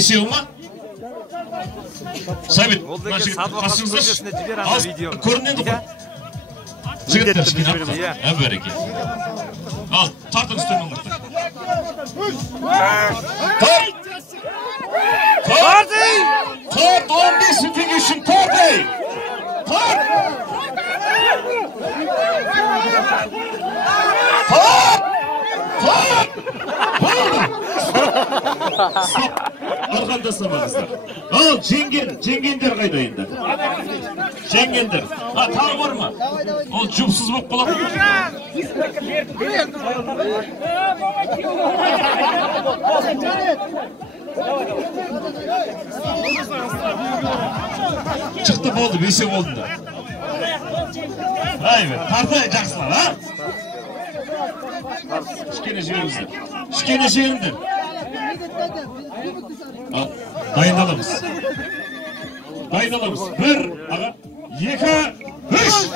Beşeği mi? Sabit. Көрінеді ғой. Жігіттер ішкен әбәрекет. Ал, тартыңыз төмен құртыр. Тарт! 15 теңге үшін тарт! Тарт! Арқанда самаңыздар. Ал, жеңгендер қайда енді? Жеңгендер. Тағы бар ма? Ол жұпсыз болып қалады. Шықты болды, бесе болдыңдар. Тарты жақсылар, а? Шкені жеңіңіздер. Шкені жеңіңдер. Дайындаламыз. 1, 2, 3.